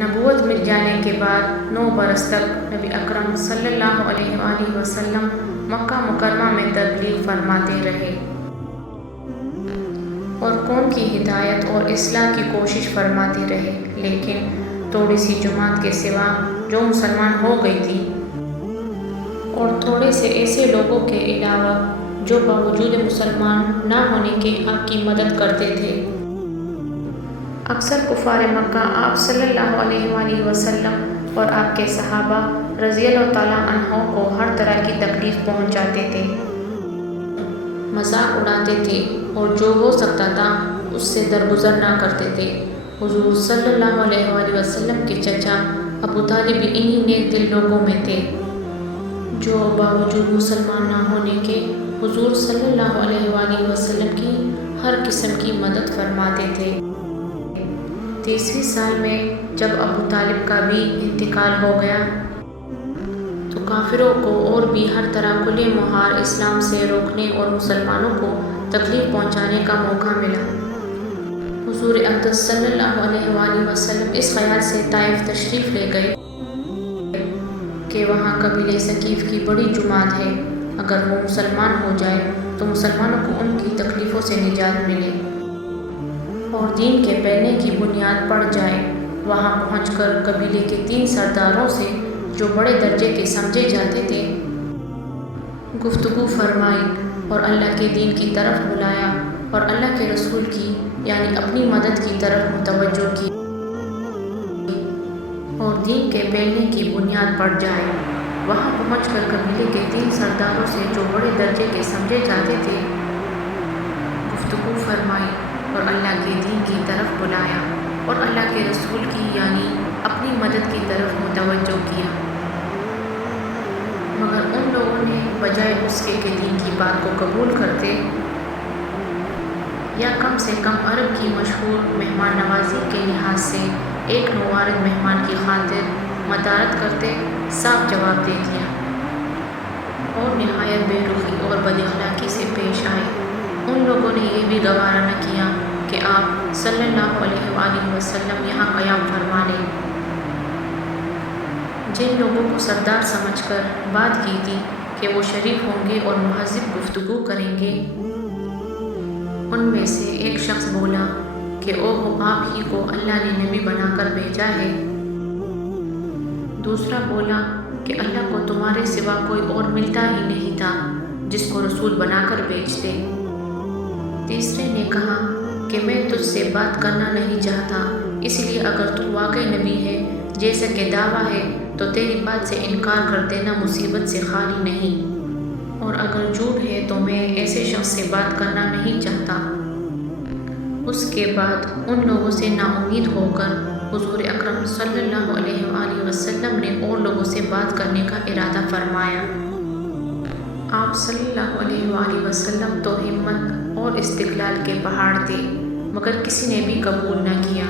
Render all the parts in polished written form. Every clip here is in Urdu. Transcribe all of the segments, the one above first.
نبوت مل جانے کے بعد 9 برس تک نبی اکرم صلی اللہ علیہ وآلہ وسلم مکہ مکرمہ میں تبلیغ فرماتے رہے اور قوم کی ہدایت اور اصلاح کی کوشش فرماتے رہے، لیکن تھوڑی سی جماعت کے سوا جو مسلمان ہو گئی تھی اور تھوڑے سے ایسے لوگوں کے علاوہ جو باوجود مسلمان نہ ہونے کے آپ کی مدد کرتے تھے، اکثر کفار مکہ آپ صلی اللہ علیہ وآلہ وسلم اور آپ کے صحابہ رضی اللہ تعالیٰ عنہ کو ہر طرح کی تکلیف پہنچاتے تھے، مذاق اڑاتے تھے اور جو ہو سکتا تھا اس سے درگزر نہ کرتے تھے۔ حضور صلی اللہ علیہ وآلہ وسلم کے چچا ابو طالب بھی انہی نیک دل لوگوں میں تھے جو باوجود مسلمان نہ ہونے کے حضور صلی اللہ علیہ وآلہ وسلم کی ہر قسم کی مدد فرماتے تھے۔ 30ویں سال میں جب ابو طالب کا بھی انتقال ہو گیا تو کافروں کو اور بھی ہر طرح کھلے مہار اسلام سے روکنے اور مسلمانوں کو تکلیف پہنچانے کا موقع ملا۔ حضور اقدس صلی اللہ علیہ وآلہ وسلم اس خیال سے طائف تشریف لے گئے کہ وہاں قبیلہ ثقیف کی بڑی جماعت ہے، اگر وہ مسلمان ہو جائے تو مسلمانوں کو ان کی تکلیفوں سے نجات ملے اور دین کے پھیلنے کی بنیاد پڑ جائے۔ وہاں پہنچ کر قبیلے کے 3 سرداروں سے جو بڑے درجے کے سمجھے جاتے تھے گفتگو فرمائی اور اللہ کے دین کی طرف بلایا اور اللہ کے رسول کی یعنی اپنی مدد کی طرف متوجہ کی اور دین کے پھیلنے کی بنیاد پڑ جائے۔ وہاں پہنچ کر قبیلے کے 3 سرداروں سے جو بڑے درجے کے سمجھے جاتے تھے گفتگو فرمائی اور اللہ کے دین کی طرف بلایا اور اللہ کے رسول کی یعنی اپنی مدد کی طرف متوجہ کیا، مگر ان لوگوں نے بجائے اس کے دین کی بات کو قبول کرتے یا کم سے کم عرب کی مشہور مہمان نوازی کے لحاظ سے ایک نوارد مہمان کی خاطر مدارت کرتے، صاف جواب دے دیا اور نہایت بے رخی اور بد اخلاقی سے پیش آئے۔ ان لوگوں نے یہ بھی گوارا نہ کیا کہ آپ صلی اللہ علیہ وآلہ وسلم یہاں قیام فرما لیں۔ جن لوگوں کو سردار سمجھ کر بات کی تھی کہ وہ شریف ہوں گے اور مہذب گفتگو کریں گے، ان میں سے ایک شخص بولا کہ اوہ آپ ہی کو اللہ نے نبی بنا کر بھیجا ہے۔ دوسرا بولا کہ اللہ کو تمہارے سوا کوئی اور ملتا ہی نہیں تھا جس کو رسول بنا کر بھیجتے۔ تیسرے نے کہا کہ میں تجھ سے بات کرنا نہیں چاہتا، اس لیے اگر تو واقعی نبی ہے جیسا کہ دعویٰ ہے تو تیری بات سے انکار کر دینا مصیبت سے خالی نہیں، اور اگر جھوٹ ہے تو میں ایسے شخص سے بات کرنا نہیں چاہتا۔ اس کے بعد ان لوگوں سے نا امید ہو کر حضور اکرم صلی اللہ علیہ وآلہ وسلم نے اور لوگوں سے بات کرنے کا ارادہ فرمایا۔ آپ صلی اللہ علیہ وآلہ وسلم تو ہمت اور استقلال کے پہاڑ تھے، مگر کسی نے بھی قبول نہ کیا،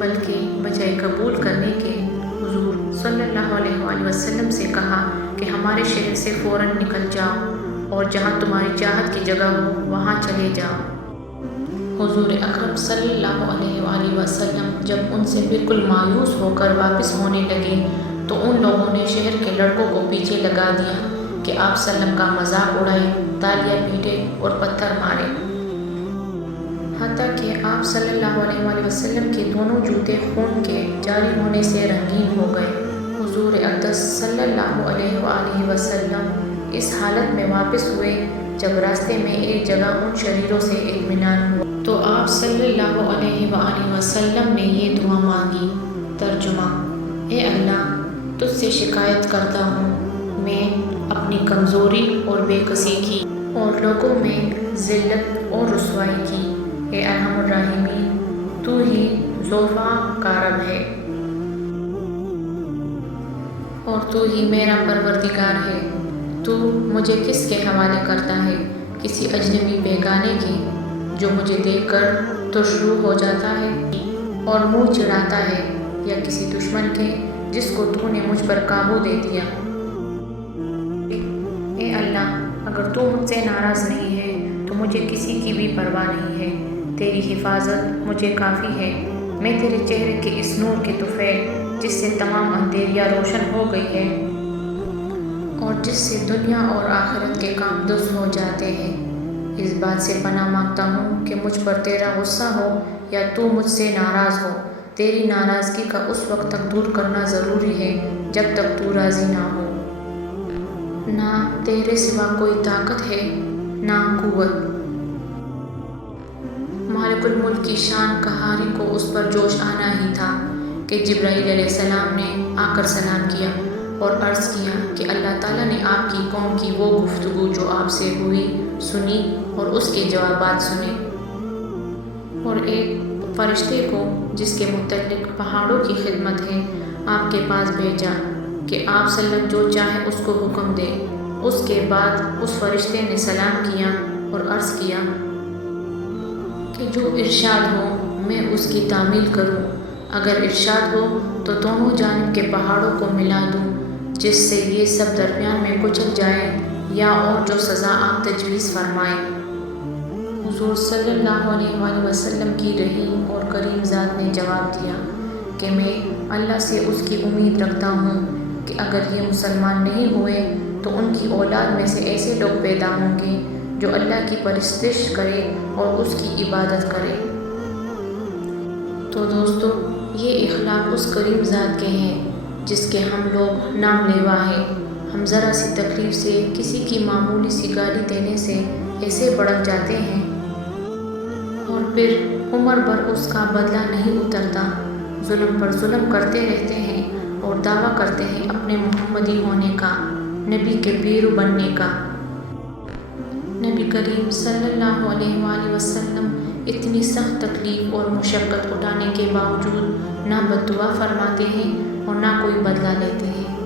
بلکہ بجائے قبول کرنے کے حضور صلی اللہ علیہ وآلہ وسلم سے کہا کہ ہمارے شہر سے فوراً نکل جاؤ اور جہاں تمہاری چاہت کی جگہ ہو وہاں چلے جاؤ۔ حضور اکرم صلی اللہ علیہ وآلہ وسلم جب ان سے بالکل مایوس ہو کر واپس ہونے لگے تو ان لوگوں نے شہر کے لڑکوں کو پیچھے لگا دیا کہ آپ سلم کا مذاق اڑائے، تالیاں پیٹے اور پتھر مارے، حتیٰ کہ آپ صلی اللہ علیہ وآلہ وسلم کے دونوں جوتے خون کے جاری ہونے سے رنگین ہو گئے۔ حضور اقدس صلی اللہ علیہ وآلہ وسلم اس حالت میں واپس ہوئے جب راستے میں ایک جگہ ان شریروں سے اطمینان ہوا تو آپ صلی اللہ علیہ وآلہ وسلم نے یہ دعا مانگی۔ ترجمہ: اے اللہ، تجھ سے شکایت کرتا ہوں میں اپنی کمزوری اور بے کسی کی اور لوگوں میں ذلت اور رسوائی کی۔ اے ارحم الراحمین، تو ہی ذوالفقار کا رب ہے اور تو ہی میرا پروردگار ہے۔ تو مجھے کس کے حوالے کرتا ہے؟ کسی اجنبی بیگانے کے جو مجھے دیکھ کر تشروع ہو جاتا ہے اور منہ چڑھاتا ہے، یا کسی دشمن کے جس کو تو نے مجھ پر قابو دے دیا؟ اے اللہ، اگر تو مجھ سے ناراض نہیں ہے تو مجھے کسی کی بھی پرواہ نہیں ہے، تیری حفاظت مجھے کافی ہے۔ میں تیرے چہرے کے اس نور کے طفیل جس سے تمام اندھیریاں روشن ہو گئی ہے اور جس سے دنیا اور آخرت کے کام دست ہو جاتے ہیں، اس بات سے پناہ مانگتا ہوں کہ مجھ پر تیرا غصہ ہو یا تو مجھ سے ناراض ہو۔ تیری ناراضگی کا اس وقت تک دور کرنا ضروری ہے جب تک تو راضی نہ ہو۔ نہ تیرے سوا کوئی طاقت ہے نہ قوت۔ مالک الملک کی شان قہاری کو اس پر جوش آنا ہی تھا کہ جبرائیل علیہ السلام نے آ کر سلام کیا اور عرض کیا کہ اللہ تعالیٰ نے آپ کی قوم کی وہ گفتگو جو آپ سے ہوئی سنی اور اس کے جوابات سنے، اور ایک فرشتے کو جس کے متعلق پہاڑوں کی خدمت ہے آپ کے پاس بھیجا کہ آپ وسلم جو چاہے اس کو حکم دے۔ اس کے بعد اس فرشتے نے سلام کیا اور عرض کیا کہ جو ارشاد ہو میں اس کی تعمیل کروں، اگر ارشاد ہو تو دونوں جانب کے پہاڑوں کو ملا دوں جس سے یہ سب درمیان میں کچل جائے، یا اور جو سزا آپ تجویز فرمائیں۔ حضور صلی اللہ علیہ وآلہ وسلم کی رحیم اور کریم ذات نے جواب دیا کہ میں اللہ سے اس کی امید رکھتا ہوں کہ اگر یہ مسلمان نہیں ہوئے تو ان کی اولاد میں سے ایسے لوگ پیدا ہوں گے جو اللہ کی پرستش کرے اور اس کی عبادت کرے۔ تو دوستو، یہ اخلاق اس کریم ذات کے ہیں جس کے ہم لوگ نام لیوا ہیں۔ ہم ذرا سی تکلیف سے، کسی کی معمولی سی گالی دینے سے ایسے بھڑک جاتے ہیں اور پھر عمر بھر اس کا بدلہ نہیں اترتا، ظلم پر ظلم کرتے رہتے ہیں اور دعویٰ کرتے ہیں اپنے محمدی ہونے کا، نبی کے پیرو بننے کا۔ نبی کریم صلی اللہ علیہ وآلہ وسلم اتنی سخت تکلیف اور مشقت اٹھانے کے باوجود نہ بد دعا فرماتے ہیں اور نہ کوئی بدلہ لیتے ہیں۔